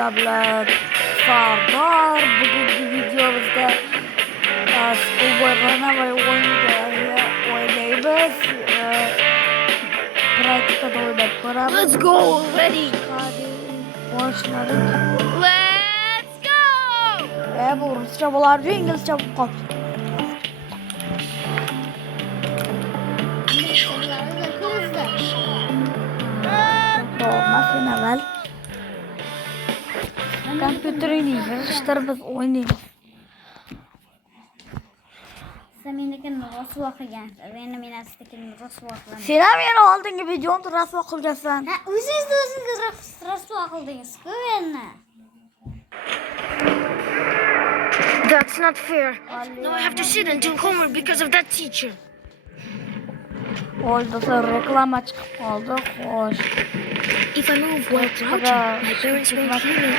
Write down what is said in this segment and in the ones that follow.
sizler bilan Sardor. Bugungi videomizda Uber'ni oynaymiz. Praktikada o'ynab ko'ramiz. Let's go already. Hadi boshladik. Let's go. Bu ruscha bo'lardi, inglizcha bo'lib qoldi. Olmasın evvel. Kompüterini yığıştırıp biz oynayalım. Sen meniki rasuvo qilgansiz. Endi men astakini rasuvo qilaman. Sen ham yana oldingi videoni rasuvo qilgansan. Ha, o'zingiz rasuvo qildingiz-ku meni. That's not fair. Now I have to sit and do homework because of that teacher. Oldu reklama çıkıp kaldı. Hoş. If I move while crouching, my parents won't hear me.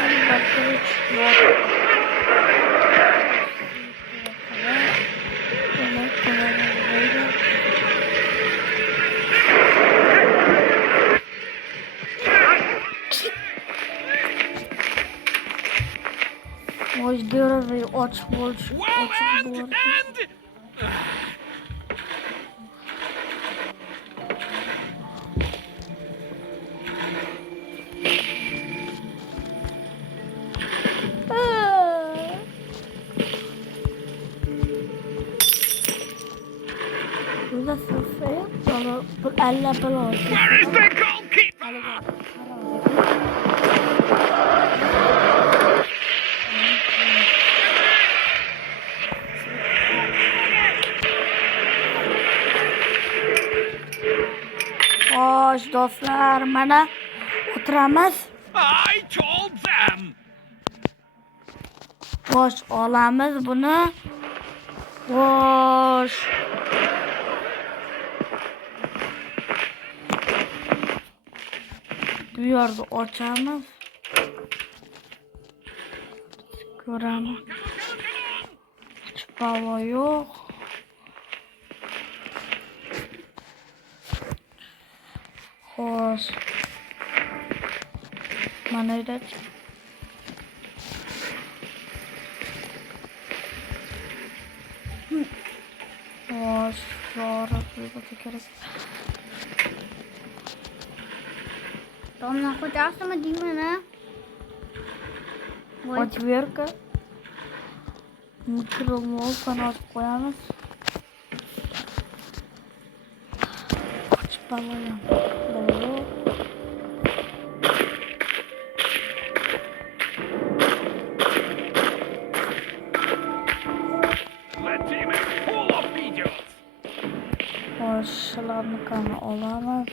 Hoş görürüz. Aç boş. Burada sırf yok. Bu elle böyle olsun. Where is the goalkeeper? Hoş dostlar, mana o'tiramiz. I told them. Hoş olamiz buni. Hoş. Bu yerda ochamiz. Ko'ramiz. Chipalo yo'q. Xo'sh. Mana edi. Xo'sh, zora qo'yib kerak. Domla qo'yasizmi deymana? Отвертка. Микроволновканы açıp koyamiz. Açıp alalım. Böyle. The team is full of idiots. Hoşlarını kanı olamaz.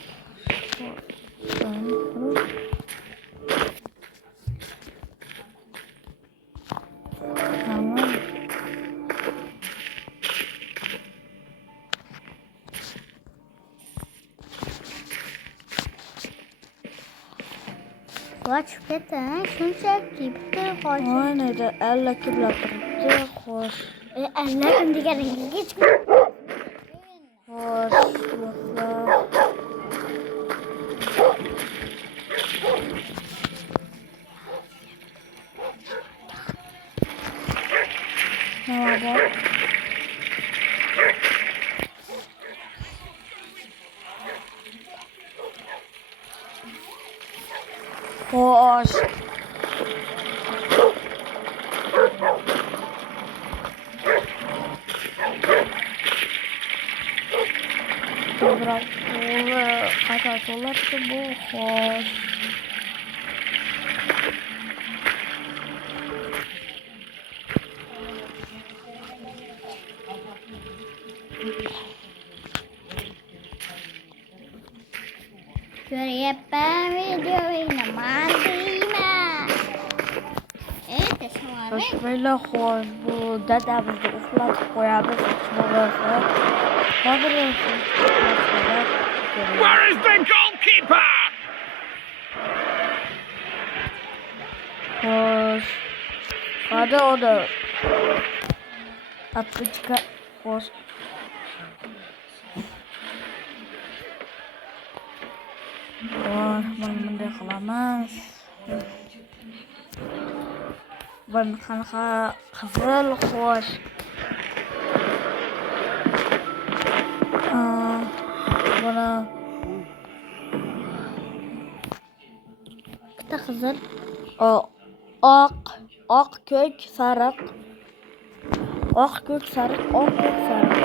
Tamam. Qoch ketdi, shunchaki bitta qoch. Oynadı. Elle kiblatırdı. Hoş. Allakim deganingiz hech Hoş. Dostlar. Ne var bu? Hoş. Bırak. Kaç olar ki bu hoş. ko'ryapman videoingni deyman. Tashlab Böyle hoş bu dadamizni uxlatib qo'yamiz. Hozir Where is the goalkeeper? hoş. Hadi o da. Atletika hoş. Wah, bunday qilamiz. Ben qanaqa qizil xo'sh. Buna bitta qizil, oq, ko'k, sariq. Oq, ko'k, sariq, oq, ko'k, sariq.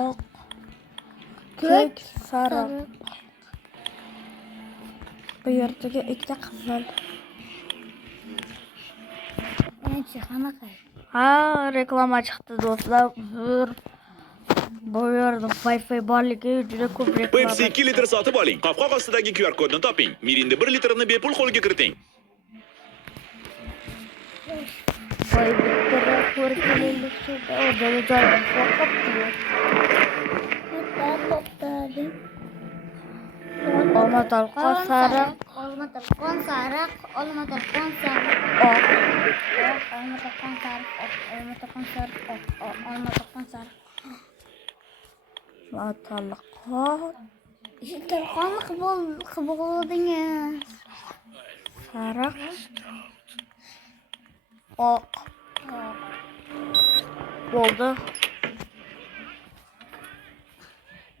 Oq, ko'k, sariq. Bu yerdagi ikkita qizil. Endi qanaqa? Ha, reklama chiqdi do'stlar. Bu yerda Wi-Fi borligi juda ko'p reklama. Pepsi 2 litr sotib oling. Qopqoq ostidagi QR kodni toping. Mirinda 1 litrini bepul qo'lga kiriting. Voy, bitta ko'riklik shuda o'zida joydan qo'rqib turibdi. To'xtadim. Olma talqon sariq, Olma talqon sariq, olma talqon sariq. oq. Olma talqon sariq, olma talqon sariq, olma talqon sariq. Va talqon Talqonni qilib oldingiz. sariq, oq. Bo'ldi.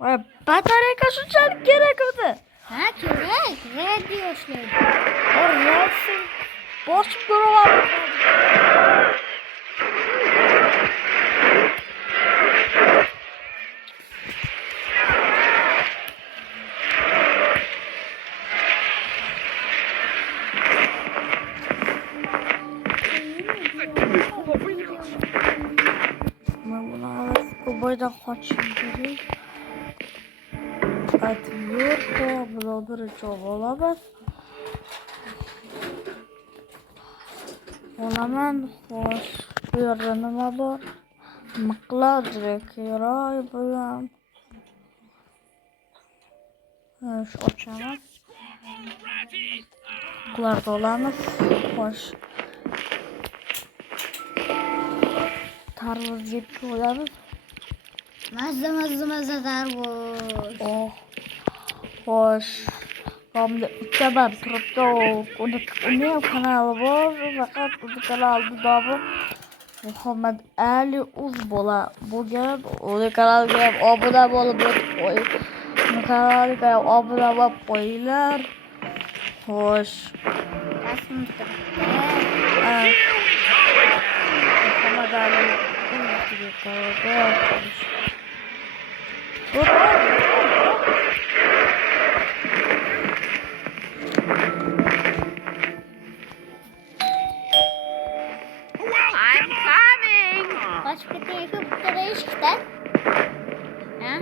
Va batareyka shunchalik kerak edi. Ha, kerak. Radio ishlaydi. Orasi bosib ko'ryapti. Men buni bu boydan qochishim kerak. Atvirka, birinchi olamiz. Olaman, xo'sh, bu yerda nima bor? Miqlar kerak bu ham. Shu ochamiz. Miqlarni olamiz. Xo'sh. Tarvuz yeb olamiz. Mazza tarvuz. Oh. Xo'sh. Komda ikkita turibdi. Uni ham kanali bor, faqat o'zi kanalida bor. Muhammad Ali Uz bola bo'lgan. Uni kanaliga ham obuna bo'lib qo'ying. Uni kanaliga ham obuna bo'lib qo'yinglar. Xo'sh. Rasm Muhammad Ali Uz kanaliga I'm coming! Qochib ketgan bitta eshikdan. Ha?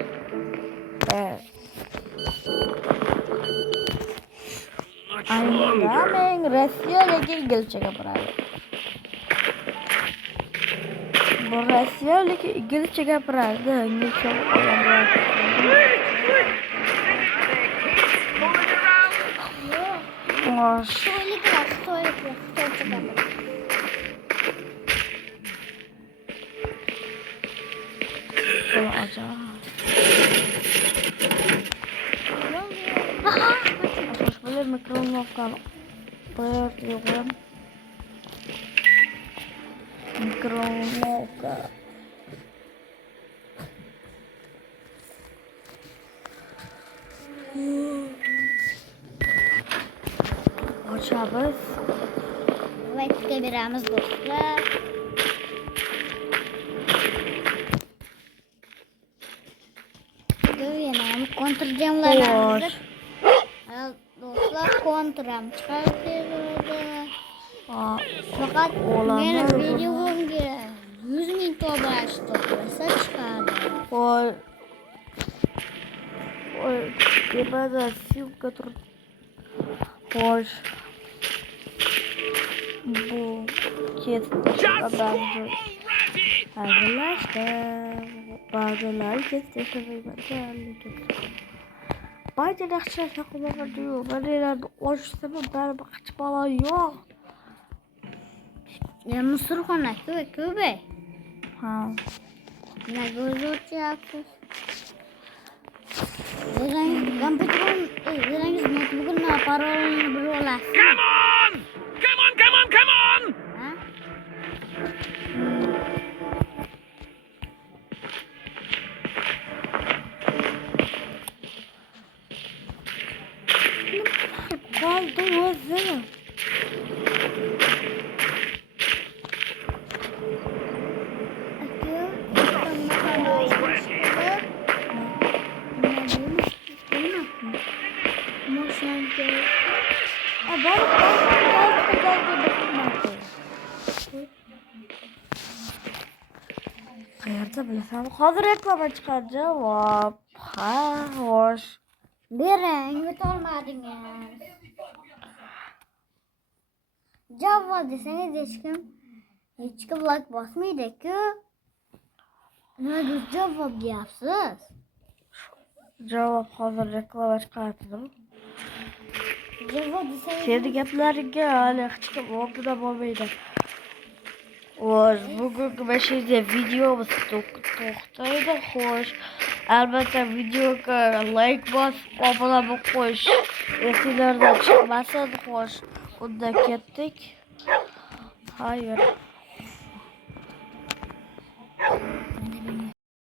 Aynen Rossiyaga inglizcha gapiradi. Bu Rossiyaga inglizcha gapiradi. Inglizcha Xitoyliklar. Böyle mikrofonla koyuyorum. Mikrofonla. Açarız. Vaytga beramiz do'stlar. Yana ham kontrjamlarimiz. Do'stlar kontram chiqarib beradi. Faqat meni videomga 100 ming to'plash to'plasa chiqadi. Oy, tepada ссылка turib. Xo'sh. Bu ketdi. Hazırlaştı. Bazılar kestirdi. Bayda yaxshi taqo'ma diyor. Ba'zilar ochsam bari qachib bola yo'q. Ya musurxona ko'bay. Ha. Nega o'zi o'tyapsiz? Kompyuter parolini bilib olasiz. Come on! Come on, come on, come on! Ha? Qoldi o'zi. Qayerda bilasan? Hozir reklama chiqar javob. Ha, xo'sh. Bering, yutolmadingiz. Javob desangiz hech kim like bosmaydi-ku. Nimaga javob deyapsiz? Javob hozir reklama chiqardim. Javob desangiz Seni gaplariga hali hech kim o'rnida bo'lmaydi. Xo'sh, bugungi mashina videomiz to'xtaydi. Xo'sh, albatta videoga like bosib, obuna bo'lib qo'yish esingizdan chiqmasin. Xo'sh, unda ketdik. Hayır.